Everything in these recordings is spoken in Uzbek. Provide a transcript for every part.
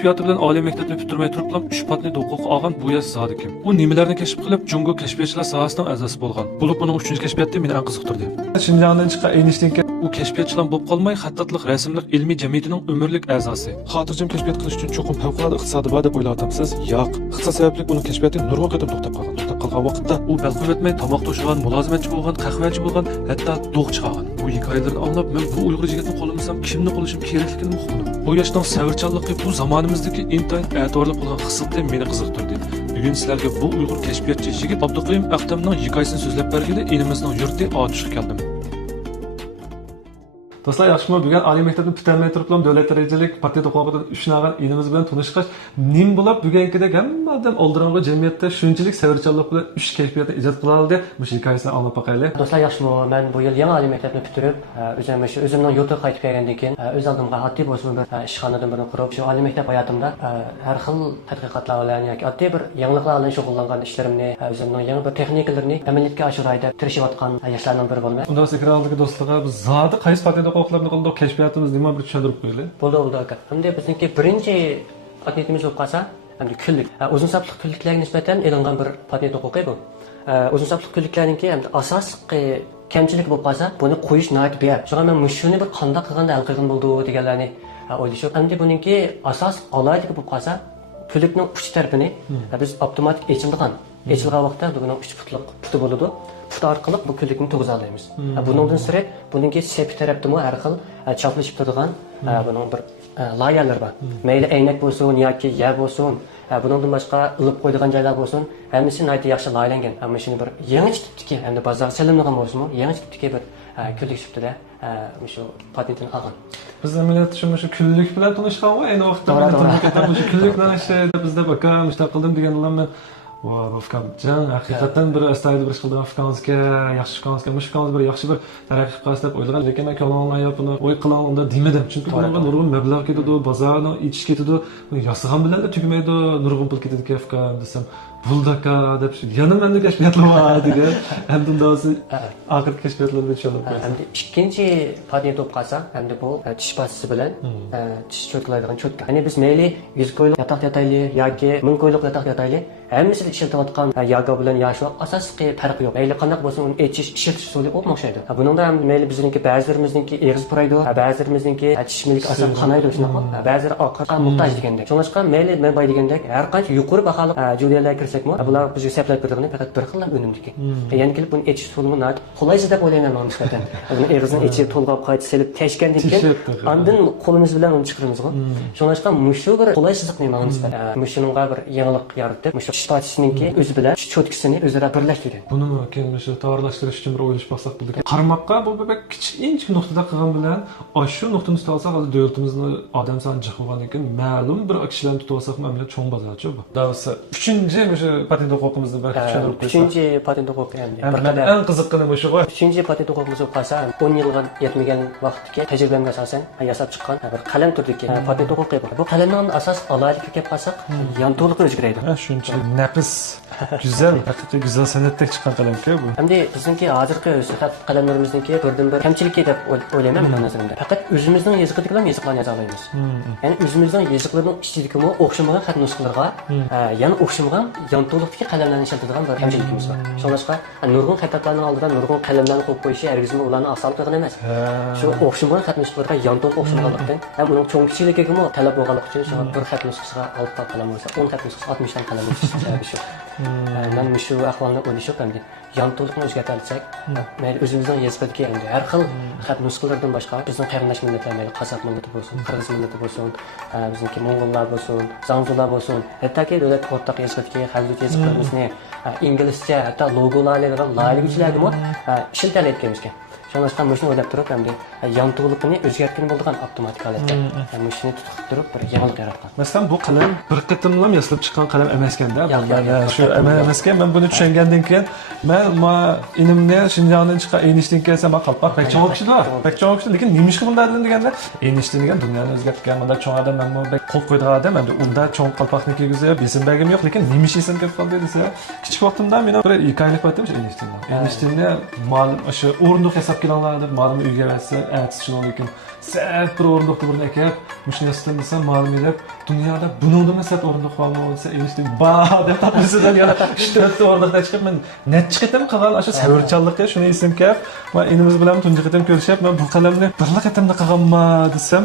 kashfiyoti bilan oliy maktabni bitirmay turib ham 3 patentni huquqi olgan bu yaz zodi kim? U nimalarni kashf qilib, Jungo kashfiyotchilar sohasining a'zosi bo'lgan. Bo'lib uning 3-kashfiyoti meni eng qiziqtirdi. Shinjongdan chiqqan Eynshteynga u kashfiyotchilar bo'lib qolmay, xattatlik, rasmlik ilmiy jamiyatining umrlik a'zosi. Xotirjam kashfiyot qilish uchun cho'qim favqulodda iqtisodiy bor deb o'ylayapsiz? Yo'q. Iqtisod sababli uning kashfiyoti nurg'un qadam to'xtab qolgan. To'xtab qolgan vaqtda u balqib o'tmay tomoq to'shigan, mulozimatchi bo'lgan, qahvachi bo'lgan, hatto do'q chiqargan. Bu hikoyalarni anglab, men bu Uyg'ur yigitni qo'llasam, kimni qo'llashim kerakligini muhim. Bu yoshning savrchanligi bu zamonimizdagi intayin e'tiborli bo'lgan xislatda meni qiziqtirdi. Bugun sizlarga bu Uyg'ur kashfiyotchi yigit Abduqoyim Aqtamning hikoyasini so'zlab berganda elimizning yurti otishga keldim. Do'stlar, yaxshimi? Bugun oliy maktabni bitirmay turib davlat darajalik patent huquqidan ushlagan inimiz bilan tanishqach, nim bo'lib bugunkidek hammadan oldirangi jamiyatda shunchalik savrchanlik bilan 3 kashfiyotni ijod qila oldi. Bu hikoyasini anglab boqaylik. Do'stlar, yaxshimi? Men bu yil yangi oliy maktabni bitirib, o'zimning yurtga qaytib kelgandan keyin o'z oldimga oddiy bo'lsin bir ishxonadan birini qurib, shu oliy maktab hayotimda har xil tadqiqotlar bilan yoki oddiy bir yangiliklar bilan shug'ullangan ishlarimni, o'zimning yangi bir texnikalarni amaliyotga oshiray deb tirishayotgan yoshlardan biri bo'laman. Unda ekrandagi do'stlarga biz zodi qaysi patent huquqlarni qo'lda kashfiyotimiz nima bir tushuntirib qo'yaylik. Bo'ldi aka. Hamda bizniki birinchi patentimiz bo'lib qolsa, hamda kunlik. Uzun sapli kunliklarga nisbatan e'longan bir patent huquqi bu. Uzun sapli kunliklarningki hamda asosiy kamchilik bo'lib qolsa, buni qo'yish nihoyat bear. Shunga men mushuni bir qanday qilganda hal qilgan bo'ldi deganlarni o'ylashib, hamda buningki asos alohida bo'lib qolsa, kunlikning uch tarafini biz avtomatik echilgan vaqtda buning 3 putliq puti bo'ladi. Put orqali bu kunlikni to'g'riza olamiz. Buningdan sirib, buningki sepi tarafdami har xil choplashib turgan buning bir loyihalar bor. Mayli aynak bo'lsin yoki yer bo'lsin, buningdan boshqa ilib qo'ydigan joylar bo'lsin, hammasi nihoyat yaxshi loyihalangan. Hamma shuni bir yangi tipdagi, hamda bozor salimlagan bo'lsin, yangi tipdagi bir kunlik sifatida shu patentini olgan. Biz amaliyotda shu kunlik bilan tanishganmi? Ayni vaqtda shu kunlik bilan bizda bakam mustaqildim deganlar men Vafkam can haqiqatan bir astoydil bir ish qildim. Vafkamizga yaxshi ishkamizga, mushkamiz bir yaxshi bir taraqqiy qilamiz deb o'ylagan, lekin men kanalni buni o'y qilaman unda demedim. Chunki bunga nurg'un mablag' ketadi, bozorni ichish ketadi. Yosig'an bilan tugmaydi, nurg'un pul ketadi Vafkam desam. Buldaka deb yana menda kashfiyotlar bor degan. Endi do'zi oxirgi kashfiyotlarga tushunib qo'ydim. Endi ikkinchi patent bo'lib qolsa, endi bu tish pastasi bilan tish cho'tlaydigan cho'tka. Ya'ni biz mayli 100 ko'yliq yotoq yotaylik yoki 1000 ko'yliq yotoq yotaylik, hammasida ishlatayotgan yoga bilan yoshi asosiy farqi yo'q. Mayli qanday bo'lsa uni ishiltish usuli o'xshaydi. Buningda ham mayli bizniki ba'zilarimizniki eg'iz puraydi, ba'zilarimizniki tish milik asob qanaydi shunaqa. Ba'zilari oqqa muhtoj degandek. Shuningcha mayli men boy degandek har qancha yuqori baholi jo'liyalar bular bizga seplab berdiğini faqat bir xil önümdeki. Yani kelib buni echish usulini qo'laysiz deb o'ylayman men nisbatan. Buni eg'izni ichi to'lg'ab qayta selib tashgandan keyin andin qo'limiz bilan uni chiqaramiz. Shuningcha mushu bir qolaysizlikni men nisbatan. Mushuninga bir yangilik yaratib, mushu shtatisininki o'zi bilan cho'tkisini o'zaro birlashtirgan. Buni keyin shu to'g'rilashtirish uchun bir o'ylash bosaq bo'ldi. Qarmoqqa bu bebek kichik nuqtada qilgan bilan shu nuqtani tutib olsak, hozir davlatimizni odam soni jiqilgandan keyin ma'lum bir kishilarni tutib olsak, mamlakat cho'ng bozorchi bu. Davsa 3-chi patent huquqimizni bir tushuntirib qo'ysak. 3-chi patent huquqi endi. Eng qiziqqani shu. 3-chi patent huquqimiz bo'lsa, 10 yilga yetmagan vaqtga tajribamga asosan yasab chiqqan bir qalam turdagi patent huquqi bor. Bu qalamning asos alohida kelib qolsak, yan to'liq o'zgaradi. Shunchalik nafis, go'zal, haqiqiy go'zal san'atdek chiqqan qalamki bu. Endi bizniki hozirgi xat qalamlarimizniki birdan-bir kamchiliki deb o'ylayman men nazarimda. Faqat o'zimizning yoziqdigilar yoziqlarni yoza olamiz. Ya'ni o'zimizning yoziqlarning ichidagi o'xshamagan xat nusxalarga, yana o'xshamagan yan to'liqdagi qalamlarni ishlatadigan bir kamchilikimiz bor. Shuningcha nurg'un xatlarning oldida nurg'un qalamlarni qo'yib qo'yishi hargizmi ularni oson qilgan emas. Shu o'xshamagan xat nusxalarga yan to'liq o'xshamaganlikdan ham uning cho'ng kichikligiga talab bo'lganligi uchun shu bir xat nusxasiga 6 ta qalam bo'lsa, 10 xat nusxasi 60 ta qalam bo'lsa shu. Men shu ahvolni o'ylashib endi yan to'liqni o'zgartirsak, mayli o'zimizning yozibdagi endi har xil xat nusxalardan boshqa bizning qarindosh millatlar, mayli qozoq millati bo'lsin, qirg'iz millati bo'lsin, bizniki mo'ng'ullar bo'lsin, zangzular bo'lsin, hattoki davlat o'rtaq yozibdagi xalq yoziblarimizni inglizcha hatto logolarga loyihachilarga ishlatyapmiz. Shuningcha mushuni o'ylab turib, endi yan to'liqni o'zgartirgan bo'lgan avtomatik holatda mushuni tutib turib bir yangilik yaratgan. Masalan, bu qalam bir qitimlam yoslab chiqqan qalam emaskanda. Shu emaskan, men buni tushungandan keyin men inimni Shinjongdan chiqqan Eynshteyn kelsa, men qalpoq pek cho'ng kishilar. Pek cho'ng kishilar, lekin nima ish qildim deganda, Eynshteyn degan dunyoni o'zgartirgan, bunda cho'ng odam, men bu qo'l qo'ydigan odam, endi unda cho'ng qalpoqni kiygizib, besimdagim yo'q, lekin nima ish esim kelib qoldi desa, kichik vaqtimda men bir hikoyalik aytdim Eynshteyndan. Eynshteynni ma'lum o'sha o'rindiq hesab kelinglar deb ma'lum uyga bersa, ertasi shundan lekin sat bir o'rindiqda burun ekib, mushuni istam desa ma'lum deb dunyoda buningdan sat o'rindiq bormi bo'lsa, enishte ba deb tapisidan yana 3-4 o'rindiqda chiqib men net chiqatam qilgan o'sha savrchanlikka shuni esim kelib, men inimiz bilan tunji qatam ko'rishib, men bu qalamni birla qatamda qilganma desam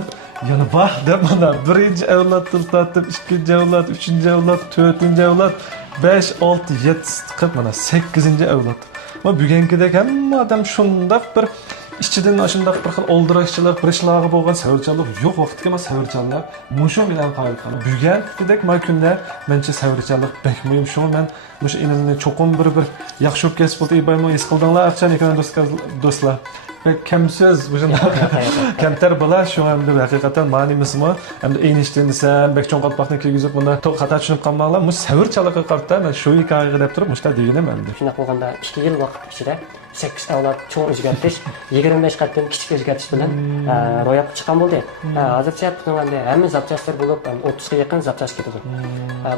yana bah deb mana birinchi avloddan tortib, ikkinchi avlod, uchinchi avlod, to'rtinchi avlod, 5, 6, 7 qilib mana 8-chi avlod. Va bugünkidek hamma odam shundaq bir ichidan shundaq bir xil oldirashchilar, pirishlarga bo'lgan savrchanlik yo'q vaqtga men savrchanlar mushu bilan qoyil qoldim. Bugünkidek men kunda mencha savrchanlik bek muhim. Shuni men mushu inimni cho'qim bir yaxshi o'tkazib bo'ldi, baymo his qildinglar, aqchan ekan do'stlar. Kamsiz bu kamtar bola shu hamda haqiqatan ma'nimismi hamda enishtin desam bek cho'ng qatbaqni kelgizib buni to'q xato tushunib qolmanglar mu savrchalikqa qarta men shu hikoyaga deb turib mushta deganim endi shunday bo'lganda 2 yil vaqt ichida 8 avlod cho'ng o'zgartish 25 qatdan kichik o'zgartish bilan ro'yobga chiqqan bo'ldi. Hozircha bunga hamma zapchastlar bo'lib 30 ga yaqin zapchast ketadi.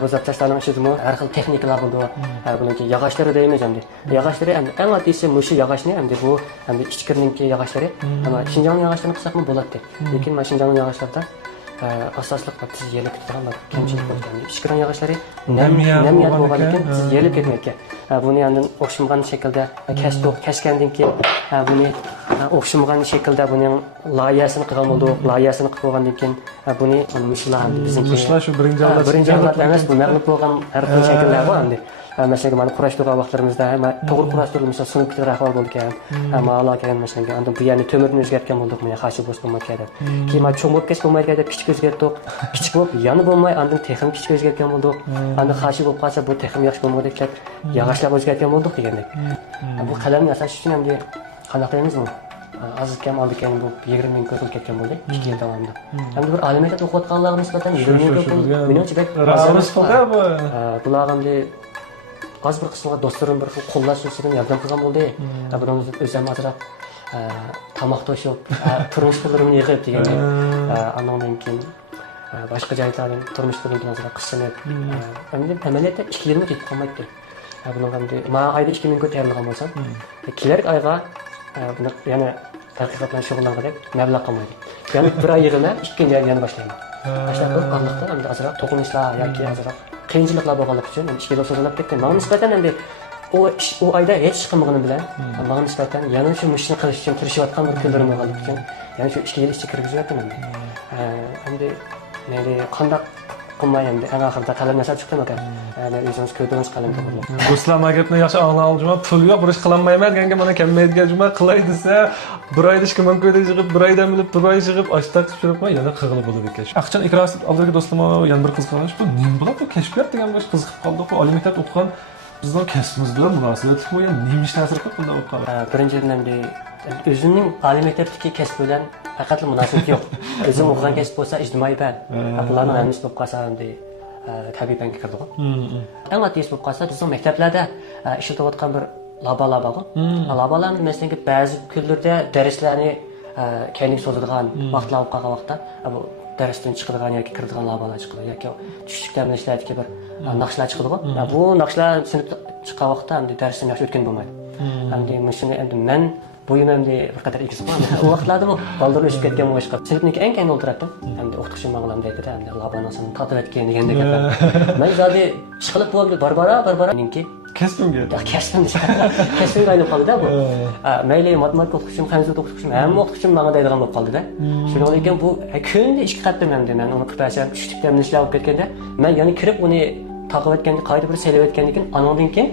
Bu zapchastlarning ichida har xil texnikalar bo'ldi. Buniki yog'ochlari deymiz endi. Yog'ochlari endi eng oddiysi mushu yog'ochni endi bu endi ichkirninki yog'ochlari ama Şinjanning yog'ochlarini qilsakmi bo'ladi. Lekin mana Şinjanning yog'ochlarida asosliq tiz yerlik turgan bir kamchilik bo'lgan. Ichkiran yog'ochlari nam bo'lgan ekan tiz yerlik ketmaydi. Buni endi o'xshamagan shaklda kashgandan keyin buni o'xshamagan shaklda buning loyihasini qilgan bo'ldik. Loyihasini qilib qo'ygandan keyin buni mushlar bizniki mushlar shu birinchi avlod emas, bu mag'lub bo'lgan har xil shakllar bor endi. Mesela mana kurashtirgan vaqtlarimizda ham to'g'ri kurashtirilmasa sunib ketgan ahvol bo'lgan. Ammo aloqagan masalan endi bu yerni to'mirni o'zgartgan bo'ldik, men xashi bo'sh bo'lmagan deb. Keyin men cho'mib kes bo'lmaydi deb kichik o'zgartdik. Kichik bo'lib yana bo'lmay, andan texnik kichik o'zgartgan bo'ldik. Endi xashi bo'lib qolsa bu texnik yaxshi bo'lmaydi deb yog'ochlab o'zgartgan bo'ldik degandek. Bu qalamni yasash uchun ham qanaqa deymizmi? Azizkam kam oldikan bu 20 ming ko'rilib ketgan bo'ldi 2 yil davomida. Endi bir alimentda o'qiyotganlarga nisbatan 20 ming ko'rilib, menimcha bek razimiz qildi bu. Bular endi az bir qismga do'stlarim bir qo'llash ustidan yordam qilgan bo'ldi. Buning o'zim azroq tomoq to'shib, turmush pullarimni yig'ib deganda, andan keyin boshqa joylardan turmush pullarimni azroq qisminib, endi amaliyotda 2 yilni ketib qolmaydi. Buning ham men oyda 2 ming ko'tarilgan bo'lsam, kelar oyga buni yana haqiqatan shug'ullangandak mablag' qolmaydi. Ya'ni bir oy yig'ina, ikkinchi oy yana boshlayman. Boshlab qolmoqda endi azroq to'qinishlar yoki azroq qiyinchiliklar bo'lganligi uchun 2 yil so'zlab ketdim. Menga nisbatan endi u oyda hech ish qilmagani bilan menga nisbatan yana shu ishni qilish uchun tirishayotgan bir kunlarim bo'lganligi uchun yana shu 2 yil ishga kirgizyapman endi. Endi mayli qanday qilmay endi eng oxirida qalam yasab chiqdim ekan. Ya'ni o'zimiz ko'rdiğimiz qalam topildi. Do'stlar, men gapni yaxshi anglayoldim. Pul yo'q, bir ish qilolmayman deganga mana kammaydigan juma qilay desa, bir oyda ishga mumkin yig'ib, bir oydan bilib, bir oy yig'ib, ochta qilib turibman, yana qig'ilib bo'lib ekan. Aqchan ikrosi oldagi do'stlarim yana bir qiziqarli bu nim bo'ladi, bu kashfiyot degan bir qiziqib qoldik. Bu oliy maktab o'qigan bizning kasbimiz bilan munosabat bu yana nima ish ta'sir qilib bunday bo'lib qoldi. Birinchidan endi o'zimning oliy maktabdagi kasb bilan faqat munosabat yo'q. O'zim o'qigan kasb bo'lsa ijtimoiy fan. Bularning hammasi bo'lib qolsa endi tabiiy fanga kirdi. Eng oddiysi bo'lib qolsa bizning maktablarda ishlatayotgan bir labalar bor. Labalarni masalan ba'zi kunlarda darslarni keyin so'zadigan vaqtlar qolgan vaqtda bu darsdan chiqadigan yoki kiradigan labalar chiqadi yoki tushlikdan ishlayotgan bir naqshlar chiqadi. Bu naqshlar sinfda chiqqan vaqtda endi darsdan yaxshi o'tgan bo'lmaydi. Endi shuni endi men bo'yimimda bir qadar egizib qoldim. U vaqtlarda bu baldur o'sib ketgan boshqa. Sinfniki eng keyin o'tirdim. Endi o'qituvchim menga aytdi, endi labanasini tatib etgan deganda gaplar. Men zodi chiqilib bo'ldi, barbara meniki kasbimga. Kasbimga aylanib qoldi-da bu. Mayli matematika o'qituvchim, xanzut o'qituvchim, hamma o'qituvchim menga deydigan bo'lib qoldi-da. Shunday ekan bu kunda ishga qatdim endi men uni qilsam, tushlikdan ishlab olib ketganda, men yana kirib uni taqib etganda qayta bir selib etgandan keyin anondan keyin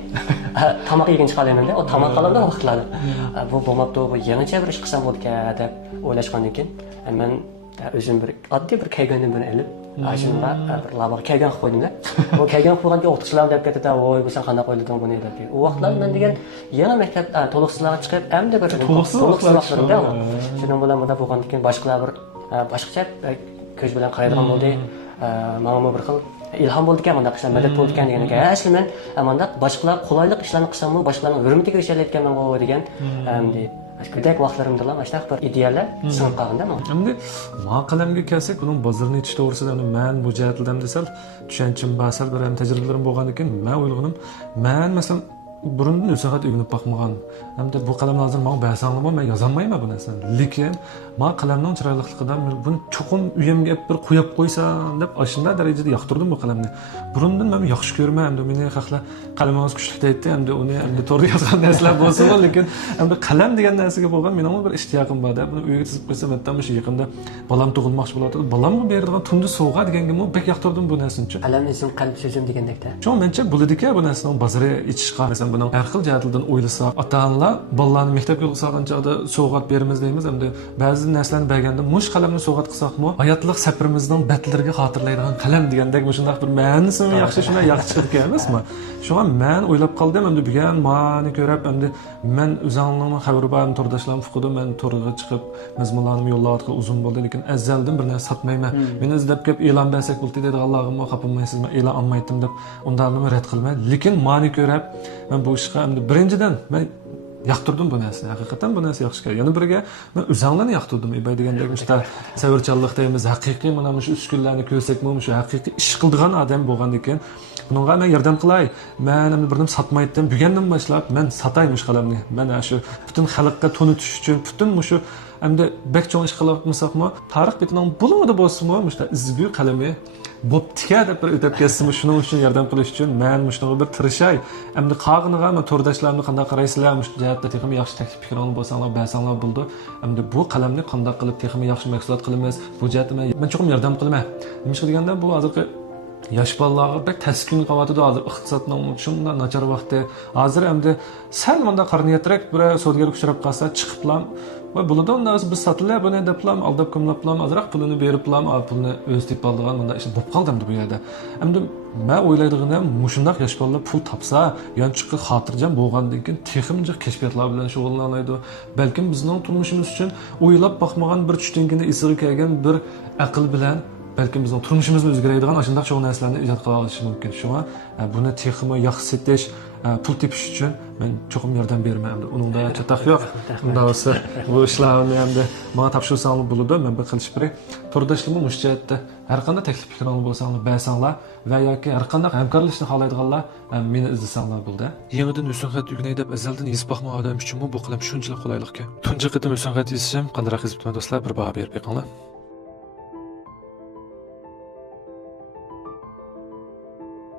tomoq yegan chiqalayman-da. O tomoq qalamda vaqtlardi. Bu bo'lmabdi, bu yangicha bir ish qilsam bo'ldi-ku deb o'ylashgandan keyin men o'zim bir oddiy bir kaygondan buni olib, shunga bir labaga kaygon qilib qo'ydim-da. O kaygon qilganda o'qituvchilar deb ketdi, "Voy, bu sen qanday qo'yding buni?" deb. U vaqtlar men degan yana maktab to'liqsizlarga chiqib, hamda bir to'liqsizlarga shundan bilan bunda bo'lgandan keyin boshqalar bir boshqacha ko'z bilan qaraydigan bo'ldi. Menga bir xil ilhom bo'ldi ekan, bunday ishlar madad bo'ldi ekan degan ekan. Asli men amanda boshqalar qulaylik ishlarni qilsam-mu, boshqalarning hurmatiga erishayotganman bu degan endi kudek vaqtlarimda ham mana shunaqa bir ideallar sinib qolganda men. Endi maqalamga kelsak, buning bozorni yetish to'g'risida men bu jihatdan desal tushunchim basal bir ham tajribalarim bo'lgandan keyin men o'yladim, men masalan burundan o'saqat o'rganib boqmagan. Hamda bu qalamni hozir men bahsanglamam, men yozolmayman bu narsani. Lekin men qalamning chiroyliqligidan buni cho'qim uyimga bir qo'yib qo'ysam deb ashunda darajada yoqtirdim bu qalamni. Burundan men yaxshi ko'rman, hamda meni haqla qalamingiz kuchli deydi, hamda uni hamda to'g'ri yozgan narsalar bo'lsa, lekin hamda qalam degan narsaga bo'lgan mening bir ishtiyoqim bor-da. Buni uyga tizib qo'ysam, aytdim shu yaqinda balam tug'ilmoqchi bo'ladi. Balamga beradigan tungi sovg'a deganga men bek yoqtirdim bu narsani. Qalam ism qalb so'zim degandekda. Shu mencha bo'ladiki bu narsaning bozori ichishqa, masalan, buning har xil jihatlardan o'ylasak, ota-onalar bolalarni maktabga o'qigan chog'da sovg'at beramiz deymiz, hamda ba'zi narsalarni berganda mush qalamni sovg'at qilsakmi, hayotlik safarimizning batlariga xotirlaydigan qalam degandek shunday bir ma'nosini yaxshi shunday yaxshi chiqib emasmi? Shunga men o'ylab qoldim, hamda bugun mani ko'rib, hamda men o'zimning xabari bor, turdoshlarim fuqida men to'rga chiqib mazmunlarni yo'llarga uzun bo'ldi, lekin azaldan bir narsa sotmayman. Meni izlab kelib e'lon bersak bo'ldi dedi, Allohimga xafamaysiz, e'lon olmaydim deb undanmi rad qilmay. Lekin mani ko'rib, men bu ishga hamda birinchidan men yoqtirdim bu narsani. Haqiqatan bu narsa yaxshi keldi. Yana biriga men o'zimlarni yoqtirdim. Ibay degandek işte savrchanlik deymiz, haqiqiy mana shu uskunlarni ko'rsakmi, shu haqiqiy ish qildigan odam bo'lgandan keyin bunga men yordam qilay. Men endi birnim sotmaydim. Bugundan boshlab men sotaymish qalamni. Mana shu butun xalqqa tunutish uchun, butun shu endi bek cho'ng ish qilmoqmasakmi, tarix betining bulung'ida bo'lsinmi, shu izgu qalami bo'ptika deb bir o'tib ketsin, shuning uchun yordam qilish uchun men shunga bir tirishay. Endi qog'iniga men to'rdashlarni qanday qaraysizlar, shu jihatda texnik yaxshi taklif fikringiz bo'lsanglar, bersanglar bo'ldi. Endi bu qalamni qanday qilib texnik yaxshi mahsulot qilamiz, bu jihatda men cho'qim yordam qilaman. Nima deganda bu hozirgi yosh bolalarga bek taskin qavatida hozir iqtisodning shunday nachar vaqti. Hozir endi sal menda qarniyatrak bir savdogarga uchrab qolsa chiqiblam va bulardan biz sotilar buni deblam, aldab kimlablam, azroq pulini beriblam, pulni o'z deb olgan menda ish bo'lib qoldi bu yerda. Endi men o'ylaydig'im mushundaq yosh bolalar pul topsa, yanchiqqa xotirjam bo'lgandan keyin texnik kashfiyotlar bilan shug'ullanadi. Balkim bizning turmushimiz uchun o'ylab boqmagan bir tushtingina esiga kelgan bir aql bilan balkim bizning turmushimizni o'zgartiradigan shunday cho'ng narsalarni ijod qila olishi mumkin. Shunga buni texnik yaxshi setish, pul tepish uchun men cho'qim yordam bermayman. Uningda chataq yo'q. Undasi bu ishlarni hamda menga topshirsangiz bo'ladi, men bir qilish kerak. Turdashlarni mushjatda har qanday taklif fikringiz bo'lsanglar, bersanglar va yoki har qanday hamkorlashni xohlaydiganlar meni izlasanglar bo'ldi. Yangidan o'sing'at ugnay deb azaldan yozib boqmagan odam uchun bu qalam shunchalik qulaylikka. Tunji qitim o'sing'at yozishim, qanday yozibman do'stlar, bir baho berib qo'yinglar.